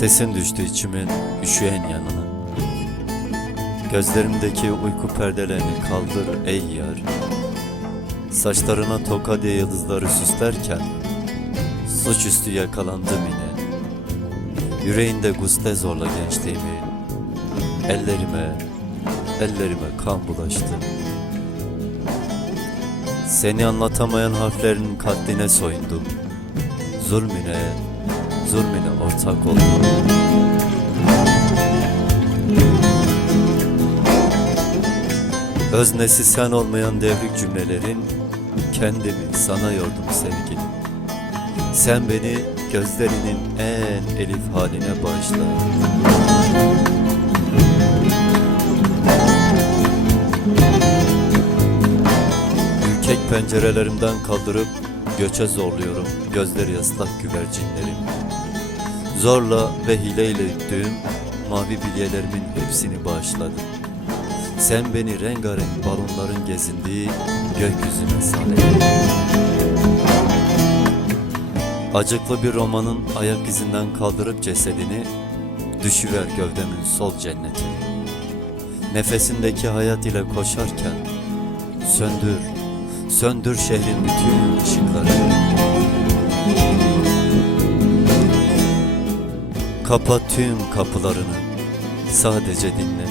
Sesin düştü içimin üşüyen yanına. Gözlerimdeki uyku perdelerini kaldır ey yar. Saçlarına toka diye yıldızları süslerken suçüstü yakalandım yine. Yüreğinde guste zorla gençliğimi. Ellerime kan bulaştı. Seni anlatamayan harflerin katline soyundum. Zulmüne ortak oldum. Öznesi sen olmayan devrik cümlelerin kendimi sana yordum sevgilim. Sen beni gözlerinin en elif haline bağışla. Ürkek pencerelerimden kaldırıp göçe zorluyorum gözleri ıslak güvercinlerim. Zorla ve hileyle üttüğüm mavi bilyelerimin hepsini bağışladım. Sen beni rengarenk balonların gezindiği gökyüzüne salıydın. Acıklı bir romanın ayak izinden kaldırıp cesedini, düşüver gövdemin sol cennetine. Nefesindeki hayat ile koşarken, söndür şehrin bütün ışıklarını. Kapat tüm kapılarını, sadece dinle.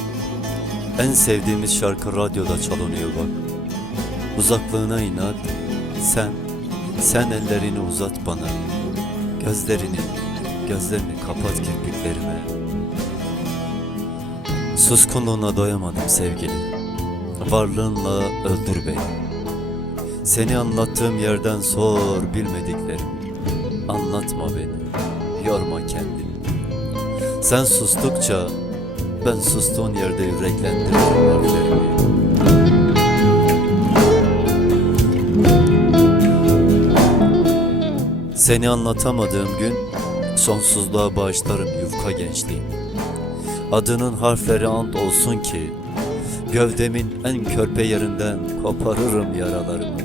En sevdiğimiz şarkı radyoda çalınıyor bak. Uzaklığına inat, sen ellerini uzat bana. Gözlerini kapat kirpiklerime. Suskunluğuna doyamadım sevgili. Varlığınla öldür beni. Seni anlattığım yerden sor bilmediklerimi. Anlatma beni, yorma kendini. Sen sustukça ben sustuğun yerde yüreklendiririm harflerimi. Seni anlatamadığım gün sonsuzluğa bağışlarım yufka gençliğim. Adının harfleri ant olsun ki gövdemin en körpe yerinden koparırım yaralarımı.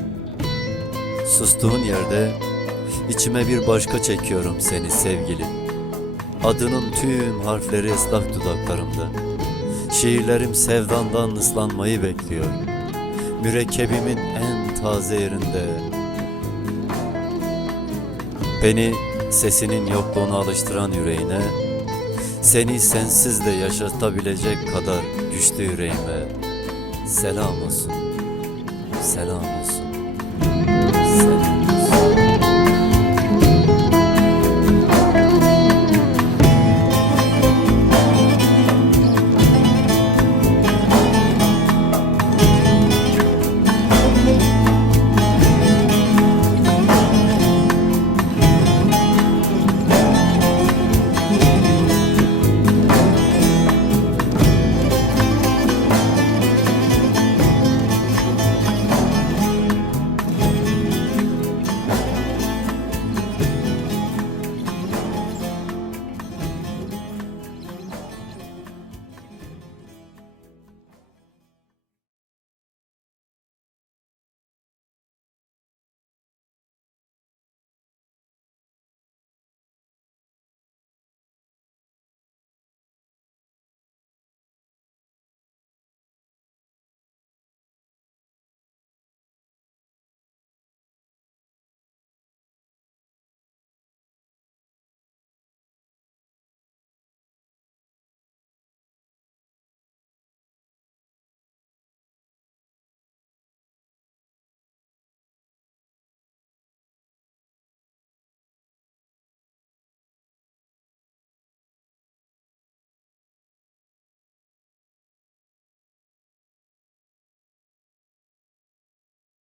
Sustuğun yerde içime bir başka çekiyorum seni sevgilim. Adının tüm harfleri ıslak dudaklarımda. Şiirlerim sevdandan ıslanmayı bekliyor. Mürekkebimin en taze yerinde. Beni sesinin yokluğuna alıştıran yüreğine, seni sensiz de yaşatabilecek kadar güçlü yüreğime selam olsun, selam olsun.